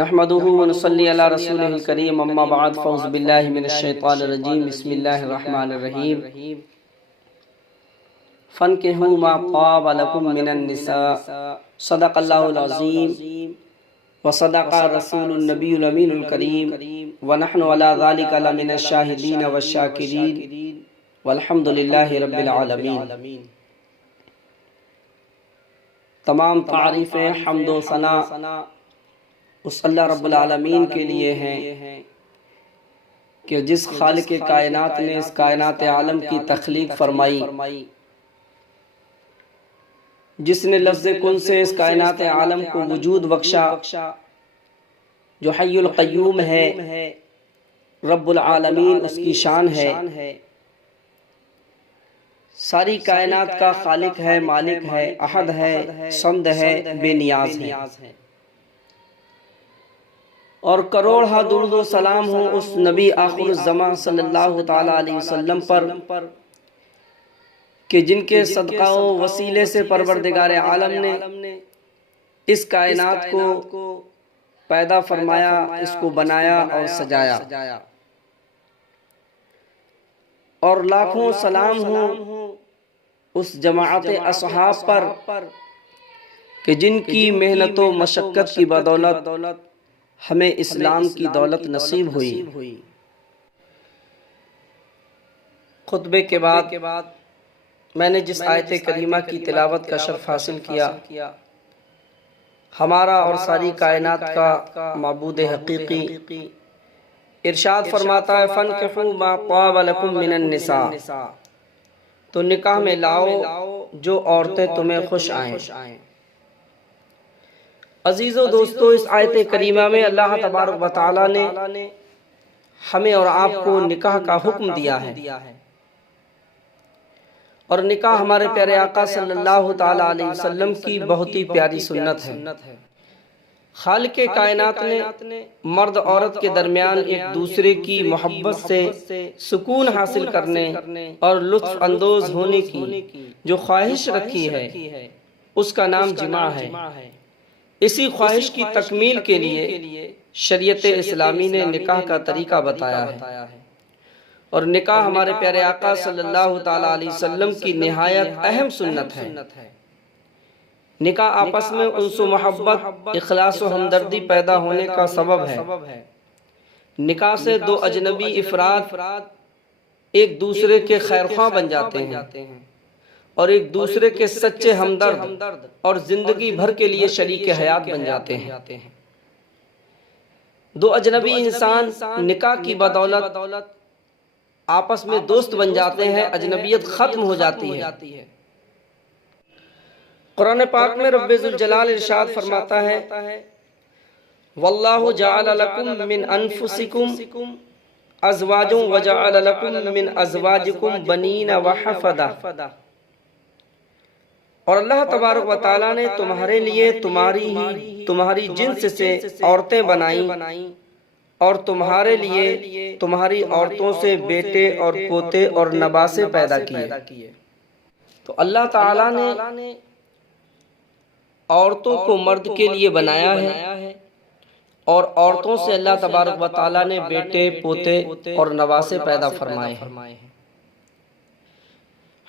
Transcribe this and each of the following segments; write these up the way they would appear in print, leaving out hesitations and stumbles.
نحمده ونصلي على رسوله الكريم اما بعد فاعوذ بالله من الشيطان الرجيم بسم الله الرحمن الرحيم فانكحوا ما طاب لكم من النساء صدق الله العظيم وصدق رسول النبي الأمين الكريم ونحن على ذلك لمن الشاهدين والشاكرين والحمد لله رب العالمين۔ تمام تعریفیں حمد و ثنا اس اللہ رب العالمین کے لیے ہیں کہ جس خالق کائنات نے اس کائنات عالم کی تخلیق فرمائی، جس نے لفظ کن سے اس کائنات عالم کو وجود بخشا، جو حی القیوم ہے، رب العالمین اس کی شان ہے، ساری کائنات کا خالق ہے، مالک ہے، احد ہے، صمد ہے، بے نیاز ہے، اور کروڑ درود و سلام ہوں اس نبی آخر الزمان صلی اللہ تعالی علیہ وسلم پر کہ جن کے صدقہ و وسیلے سے پروردگار عالم نے اس کائنات کو پیدا فرمایا، اس کو بنایا اور سجایا، اور لاکھوں سلام ہوں اس جماعت اصحاب پر کہ جن کی محنت و مشقت کی بدولت ہمیں اسلام کی دولت نصیب ہوئی۔ خطبے کے بعد میں نے جس آیت کریمہ کی تلاوت کا شرف حاصل کیا، ہمارا اور ساری کائنات کا معبود حقیقی ارشاد فرماتا ہے فَانْكِحُوا مَا طَابَ لَكُم مِّنَ النِّسَاءِ، تو نکاح میں لاؤ جو عورتیں تمہیں خوش آئیں۔ عزیز و دوستو، اس آیت کریمہ میں اللہ تبارک و تعالی نے ہمیں اور آپ کو نکاح کا حکم دیا ہے، اور نکاح ہمارے پیارے آقا صلی اللہ تعالی علیہ وسلم کی بہت ہی پیاری سنت ہے۔ خالق کائنات نے مرد عورت کے درمیان ایک دوسرے کی محبت سے سکون حاصل کرنے اور لطف اندوز ہونے کی جو خواہش رکھی ہے، اس کا نام جماع ہے۔ اسی خواہش کی تکمیل کے لیے شریعت اسلامی نے نکاح کا طریقہ بتایا ہے، اور نکاح ہمارے پیارے آقا صلی اللہ تعالی علیہ وسلم کی نہایت اہم سنت ہے۔ نکاح آپس میں انس و محبت، اخلاص و ہمدردی پیدا ہونے کا سبب ہے۔ نکاح سے دو اجنبی افراد ایک دوسرے کے خیرخواہ بن جاتے ہیں اور ایک دوسرے کے سچے ہمدرد اور زندگی بھر کے لیے شریک حیات بن جاتے ہیں۔ دو اجنبی انسان نکاح کی بدولت آپس میں دوست بن جاتے ہیں، اجنبیت ختم ہو جاتی ہے۔ قرآن پاک میں رب ذوالجلال ارشاد فرماتا ہے وَاللَّهُ جَعَلَ لَكُم مِّنْ أَنفُسِكُمْ أَزْوَاجًا وَجَعَلَ لَكُم مِّنْ أَزْوَاجِكُمْ بَنِينَ وَحَفَدَةً، اور اللہ تبارک و تعالیٰ نے تمہارے لیے تمہاری جنس سے عورتیں بنائیں، اور تمہارے لیے تمہاری عورتوں سے بیٹے اور پوتے اور نواسے پیدا کیے۔ تو اللہ تعالیٰ نے عورتوں کو مرد کے لیے بنایا ہے، اور عورتوں سے اللہ تبارک و تعالیٰ نے بیٹے، پوتے اور نواسے پیدا فرمائے ہیں۔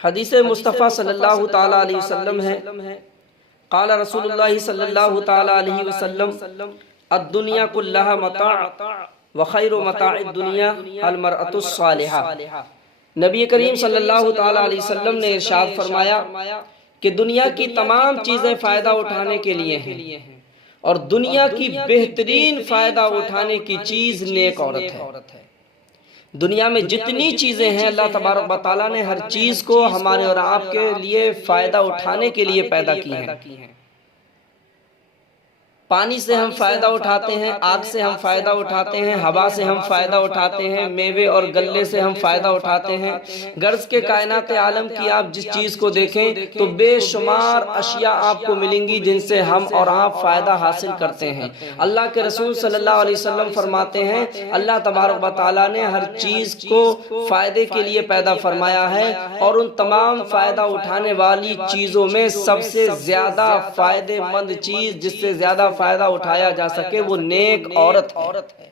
حدیث مصطفیٰ صلی اللہ تعالیٰ علیہ وسلم ہے، قال رسول اللہ صلی اللہ تعالیٰ علیہ وسلم الدنیا کلہا متاع وخیر متاع الدنیا المرأة الصالحہ۔ نبی کریم صلی اللہ تعالیٰ علیہ وسلم نے ارشاد فرمایا کہ دنیا کی تمام چیزیں فائدہ اٹھانے کے لیے ہیں، اور دنیا کی بہترین فائدہ اٹھانے کی چیز نیک عورت ہے۔ دنیا میں جتنی چیزیں ہیں اللہ تبارک و تعالیٰ نے ہر چیز کو ہمارے اور آپ کے لیے فائدہ اٹھانے کے لیے پیدا کی ہیں۔ پانی سے ہم فائدہ اٹھاتے ہیں، آگ سے ہم فائدہ اٹھاتے ہیں، ہوا سے ہم فائدہ اٹھاتے ہیں، میوے اور گلے سے ہم فائدہ اٹھاتے ہیں۔ غرض کے کائنات عالم کی آپ جس چیز کو دیکھیں تو بے شمار اشیاء آپ کو ملیں گی جن سے ہم اور آپ فائدہ حاصل کرتے ہیں۔ اللہ کے رسول صلی اللہ علیہ وسلم فرماتے ہیں اللہ تبارک و تعالیٰ نے ہر چیز کو فائدے کے لیے پیدا فرمایا ہے، اور ان تمام فائدہ اٹھانے والی چیزوں میں سب سے زیادہ فائدے مند چیز، جس سے زیادہ فائدہ اٹھایا جا سکے وہ نیک عورت ہے۔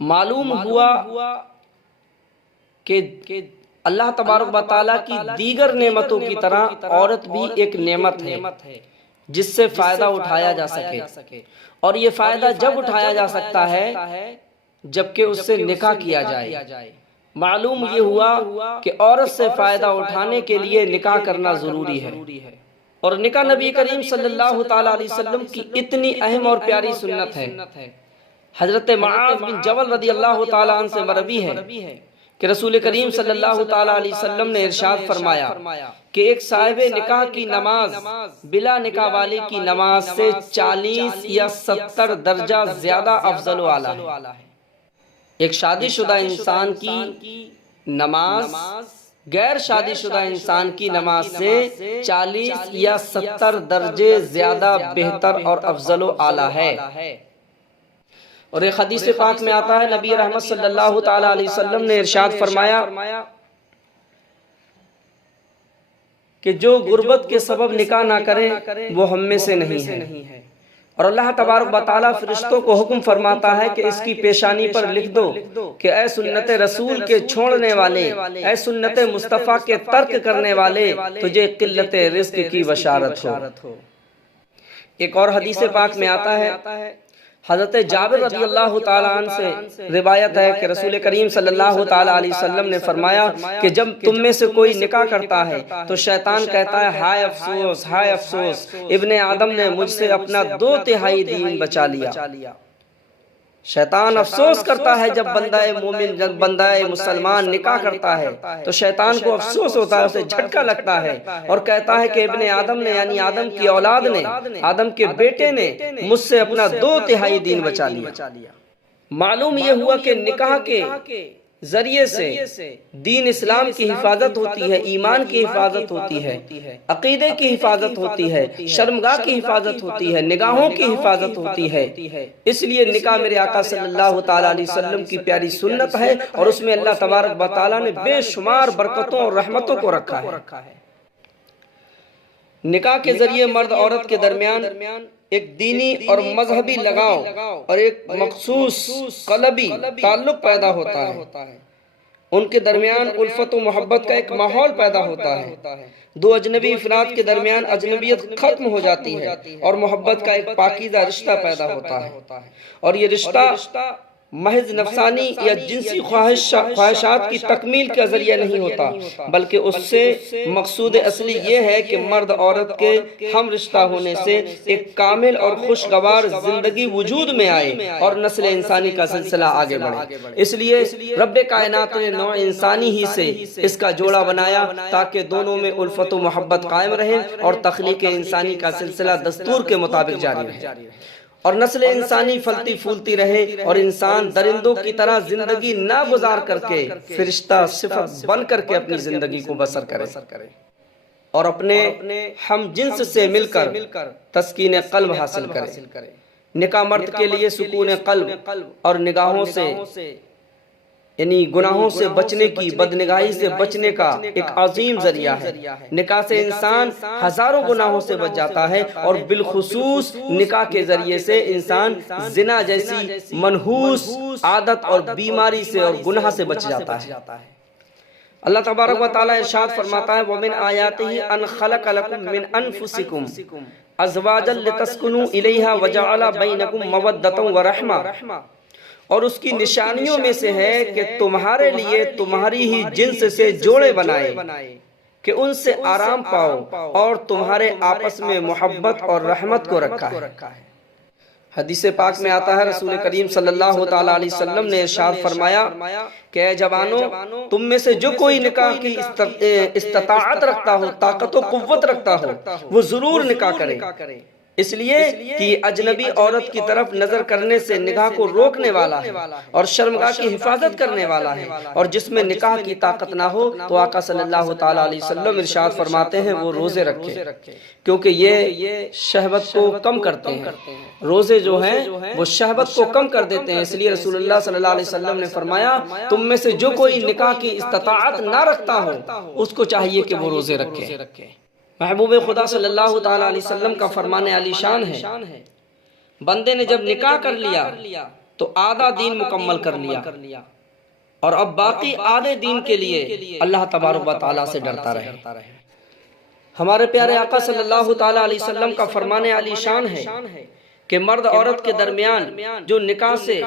معلوم ہوا کہ اللہ تبارک و تعالیٰ کی دیگر نعمتوں کی طرح عورت بھی ایک نعمت ہے جس سے فائدہ اٹھایا جا سکے، اور یہ فائدہ جب اٹھایا جا سکتا ہے جبکہ اس سے نکاح کیا جائے۔ معلوم یہ ہوا کہ عورت سے فائدہ اٹھانے کے لیے نکاح کرنا ضروری ہے، اور نکاح نبی کریم صلی اللہ تعالیٰ علیہ وسلم کی اتنی اہم اور پیاری سنت ہے۔ حضرت معاذ بن جبل رضی اللہ تعالیٰ عنہ سے مروی ہے کہ رسول کریم صلی اللہ تعالیٰ علیہ وسلم نے ارشاد فرمایا کہ ایک صاحب نکاح کی نماز بلا نکاح والے کی نماز سے 40 یا 70 درجہ زیادہ افضل و اعلیٰ ہے۔ ایک شادی شدہ انسان کی نماز غیر شادی شدہ انسان کی نماز سے 40 یا 70 درجے زیادہ بہتر اور افضل و اعلیٰ ہے۔ اور ایک حدیث پاک میں آتا ہے نبی رحمت صلی اللہ تعالیٰ علیہ وسلم نے ارشاد فرمایا کہ جو غربت کے سبب نکاح نہ کرے وہ ہم میں سے نہیں ہے، اور اللہ تبارک و تعالیٰ فرشتوں کو حکم فرماتا ہے کہ اس کی پیشانی پر لکھ دو کہ اے سنت رسول کے چھوڑنے والے، اے سنت مصطفیٰ کے ترک کرنے والے، تجھے قلت رزق کی بشارت ہو۔ ایک اور حدیث پاک میں آتا ہے، حضرت جابر رضی اللہ تعالیٰ عنہ سے روایت ہے کہ رسول کریم صلی اللہ تعالیٰ علیہ وسلم نے فرمایا کہ جب تم میں سے کوئی نکاح کرتا ہے تو شیطان کہتا ہے ہائے افسوس، ہائے افسوس، ابن آدم نے مجھ سے اپنا 2/3 دین بچا لیا۔ شیطان افسوس کرتا ہے جب بندہ مومن، جب بندہ مسلمان نکاح کرتا ہے تو شیطان کو افسوس ہوتا ہے، اسے جھٹکا لگتا ہے اور کہتا ہے کہ ابن آدم نے، یعنی آدم کی اولاد نے، آدم کے بیٹے نے مجھ سے اپنا 2/3 دین بچا لیا۔ معلوم یہ ہوا کہ نکاح کے ذریعے سے دین اسلام کی حفاظت ہوتی ہے، ایمان کی حفاظت ہوتی ہے، عقیدے کی حفاظت ہوتی ہے، شرمگاہ کی حفاظت ہوتی ہے، نگاہوں کی حفاظت ہوتی ہے۔ اس لیے نکاح میرے آقا صلی اللہ تعالیٰ علیہ وسلم کی پیاری سنت ہے، اور اس میں اللہ تبارک و تعالیٰ نے بے شمار برکتوں اور رحمتوں کو رکھا ہے۔ نکاح کے ذریعے مرد عورت کے درمیان ایک دینی اور مذہبی لگاؤ اور ایک مخصوص قلبی تعلق پیدا ہوتا ہے، ان کے درمیان الفت و محبت کا ایک ماحول پیدا ہوتا ہے، دو اجنبی افراد کے درمیان اجنبیت ختم ہو جاتی ہے اور محبت کا ایک پاکیزہ رشتہ پیدا ہوتا ہے، اور یہ رشتہ محض نفسانی یا جنسی خواہشات کی تکمیل کا ذریعہ نہیں ہوتا، بلکہ اس سے مقصود اصلی یہ ہے کہ مرد عورت کے ہم رشتہ ہونے سے ایک کامل اور خوشگوار زندگی وجود میں آئے اور نسل انسانی کا سلسلہ آگے بڑھے۔ اس لیے رب کائنات نے نوع انسانی ہی سے اس کا جوڑا بنایا تاکہ دونوں میں الفت و محبت قائم رہے اور تخلیق انسانی کا سلسلہ دستور کے مطابق جاری رہے، اور نسل انسانی پھلتی پھولتی رہے، اور انسان درندوں کی طرح زندگی نہ گزار کر کے فرشتہ صفت بن کر کے اپنی زندگی کو بسر کرے اور اپنے ہم جنس سے مل کر تسکین قلب حاصل کرے۔ نکاح مرد کے لیے سکون قلب اور نگاہوں سے، یعنی گناہوں سے بچنے کی، بدنگاہی سے بچنے کا ایک عظیم ذریعہ ہے۔ نکاح سے انسان ہزاروں گناہوں سے بچ جاتا ہے، اور بالخصوص نکاح کے ذریعے سے انسان زنا جیسی منحوس عادت اور بیماری سے اور گناہ سے بچ جاتا ہے۔ اللہ تبارک و تعالیٰ ارشاد فرماتا ہے وَمِنْ آيَاتِهِ أَنْ خَلَقَ لَكُم مِّنْ أَنفُسِكُمْ أَزْوَاجًا لِتَسْكُنُوا إِلَيْهَا وَجَعَلَ بَيْنَكُم مَّوَدَّةً وَرَحْمَةً، اور اس کی نشانیوں میں سے ہے کہ تمہارے لیے تمہاری ہی جنس سے جوڑے بنائے کہ ان سے آرام پاؤ، اور تمہارے آپس میں محبت اور رحمت کو رکھا ہے۔ حدیث پاک میں آتا ہے رسول کریم صلی اللہ تعالیٰ علیہ وسلم نے ارشاد فرمایا کہ اے جوانوں، تم میں سے جو کوئی نکاح کی استطاعت رکھتا ہو، طاقت و قوت رکھتا ہو، وہ ضرور نکاح کرے، اس لیے کہ اجنبی عورت کی طرف نظر کرنے سے نکاح کو روکنے والا ہے اور شرمگاہ کی حفاظت کرنے والا ہے، اور جس میں نکاح کی طاقت نہ ہو تو آقا صلی اللہ تعالیٰ علیہ وسلم ارشاد فرماتے ہیں وہ روزے رکھے، کیونکہ یہ شہوت کو کم کرتے ہیں۔ روزے جو ہیں وہ شہوت کو کم کر دیتے ہیں، اس لیے رسول اللہ صلی اللہ علیہ وسلم نے فرمایا تم میں سے جو کوئی نکاح کی استطاعت نہ رکھتا ہو اس کو چاہیے کہ وہ روزے رکھے۔ محبوب خدا صلی اللہ تعالیٰ علیہ وسلم کا فرمان علی شان ہے، بندے نے جب نکاح کر لیا تو آدھا دین مکمل کر لیا، اور اب باقی آدھے دین کے لیے اللہ تبارک و تعالیٰ سے ڈرتا رہے۔ ہمارے پیارے آقا صلی اللہ تعالیٰ علیہ وسلم کا فرمان علی شان ہے کہ مرد عورت کے درمیان جو نکاح سے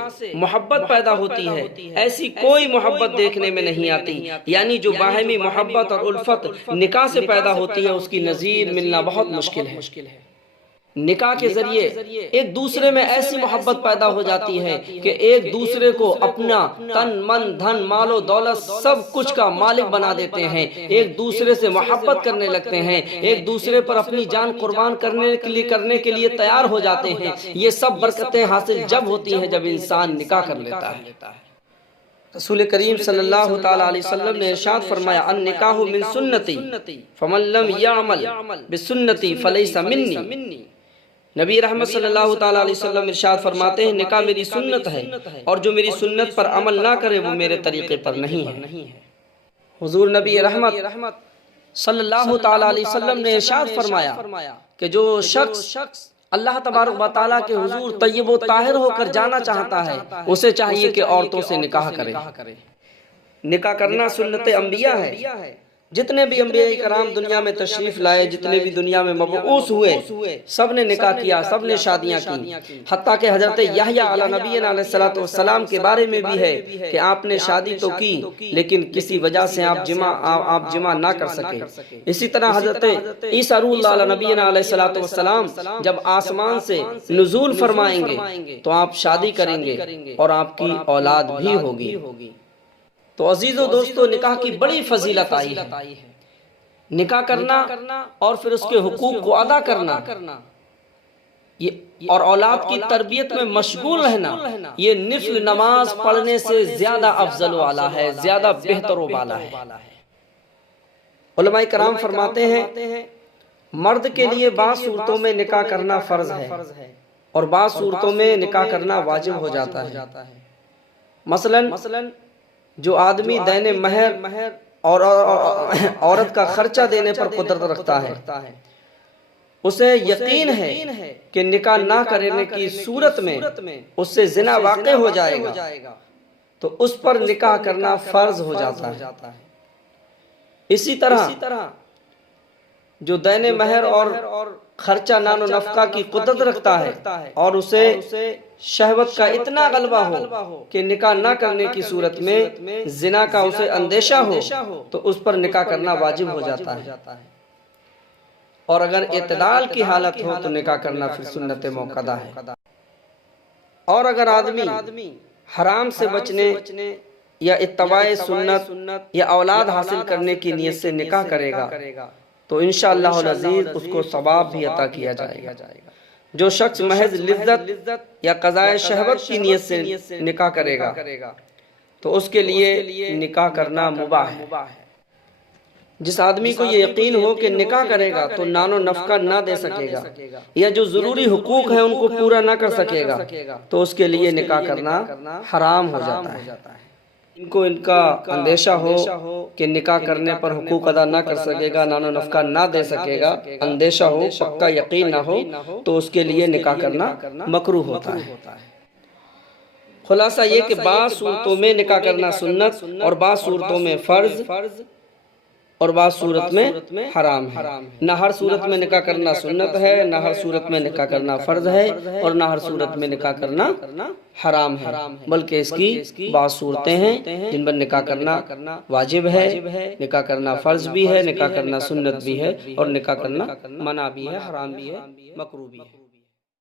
محبت پیدا ہوتی ہے، ایسی کوئی محبت دیکھنے میں نہیں آتی، یعنی جو باہمی محبت اور الفت نکاح سے پیدا ہوتی ہے اس کی نظیر ملنا بہت مشکل ہے۔ نکاح کے ذریعے ایک دوسرے میں ایسی محبت پیدا ہو جاتی ہے کہ ایک دوسرے کو اپنا تن من دھن مال و دولت سب کچھ کا مالک بنا دیتے ہیں، ایک دوسرے سے محبت کرنے لگتے ہیں، ایک دوسرے پر اپنی جان قربان کرنے کے لیے تیار ہو جاتے ہیں۔ یہ سب برکتیں حاصل جب ہوتی ہیں جب انسان نکاح کر لیتا ہے۔ رسول کریم صلی اللہ تعالیٰ علیہ وسلم نے ارشاد فرمایا، النکاح من سنتی فمن لم یعمل بسنتی فلیس منی۔ نبی رحمت صلی اللہ تعالیٰ علیہ وسلم ارشاد فرماتے ہیں، نکاح میری سنت ہے اور جو میری سنت پر عمل نہ کرے وہ میرے طریقے پر نہیں ہے۔ حضور نبی رحمت صلی اللہ تعالیٰ علیہ وسلم نے ارشاد فرمایا کہ جو شخص اللہ تبارک و تعالیٰ کے حضور طیب و طاہر ہو کر جانا چاہتا ہے اسے چاہیے کہ عورتوں سے نکاح کرے۔ نکاح کرنا سنت انبیاء ہے۔ جتنے بھی انبیاء کرام دنیا میں تشریف لائے، جتنے بھی دنیا میں مبعوث ہوئے، سب نے نکاح کیا، سب نے شادیاں کی۔ حتیٰ کہ حضرت یحییٰ علیہ نبینا علیہ السلام کے بارے میں بھی ہے کہ آپ نے شادی تو کی لیکن کسی وجہ سے آپ جمع نہ کر سکے۔ اسی طرح حضرت عیسیٰ روح اللہ علیہ نبینا علیہ السلام جب آسمان سے نزول فرمائیں گے تو آپ شادی کریں گے اور آپ کی اولاد بھی ہوگی۔ تو عزیزو دوستو، نکاح کی بڑی فضیلت آئی ہے۔ نکاح کرنا اور پھر اس کے حقوق کو ادا کرنا اور اولاد کی تربیت میں مشغول رہنا، یہ نفل نماز پڑھنے سے زیادہ افضل و اعلیٰ ہے، زیادہ بہتر و بالا ہے۔ علماء کرام فرماتے ہیں مرد کے لیے بعض صورتوں میں نکاح کرنا فرض ہے اور بعض صورتوں میں نکاح کرنا واجب ہو جاتا ہے۔ مثلاً جو آدمی دین مہر اور عورت کا خرچہ دینے پر قدرت رکھتا ہے، اسے یقین ہے کہ نکاح نہ کرنے کی صورت میں اس سے زنا واقع ہو جائے گا تو اس پر نکاح کرنا فرض ہو جاتا ہے۔ اسی طرح جو دین مہر اور خرچہ نان و نفقہ کی قدرت رکھتا ہے اور اسے شہوت کا اتنا غلبہ ہو کہ نکاح نہ کرنے کی صورت میں زنا کا اسے اندیشہ ہو تو اس پر نکاح کرنا واجب ہو جاتا ہے۔ اور اگر اعتدال کی حالت ہو تو نکاح کرنا پھر سنت موقدہ ہے۔ اور اگر آدمی حرام سے بچنے یا اتباع سنت یا اولاد حاصل کرنے کی نیت سے نکاح کرے گا تو انشاءاللہ العزیز اس کو ثواب بھی عطا کیا جائے گا۔ جو شخص محض لذت یا قضاء شہوت کی نیت سے نکاح کرے گا تو اس کے لیے نکاح کرنا مباح ہے۔ جس آدمی کو یہ یقین ہو کہ نکاح کرے گا تو نان و نفقہ نہ دے سکے گا یا جو ضروری حقوق ہیں ان کو پورا نہ کر سکے گا تو اس کے لیے نکاح کرنا حرام ہو جاتا ہے۔ ان کا اندیشہ ہو کہ نکاح کرنے پر حقوق ادا نہ کر سکے گا، نان و نفقہ نہ دے سکے گا، اندیشہ ہو، پکا یقین نہ ہو تو اس کے لیے نکاح کرنا مکروہ ہوتا ہے۔ خلاصہ یہ کہ بعض صورتوں میں نکاح کرنا سنت اور بعض صورتوں میں فرض اور بعض صورت میں حرام ہے۔ نہ ہر صورت میں نکاح کرنا سنت ہے، نہ ہر صورت میں نکاح کرنا فرض ہے اور نہ ہر صورت میں نکاح کرنا حرام ہے، بلکہ اس کی بعض صورتیں ہیں جن پر نکاح کرنا واجب ہے، نکاح کرنا فرض بھی ہے، نکاح کرنا سنت بھی ہے اور نکاح کرنا منع بھی ہے، حرام بھی ہے، مکروہ بھی ہے۔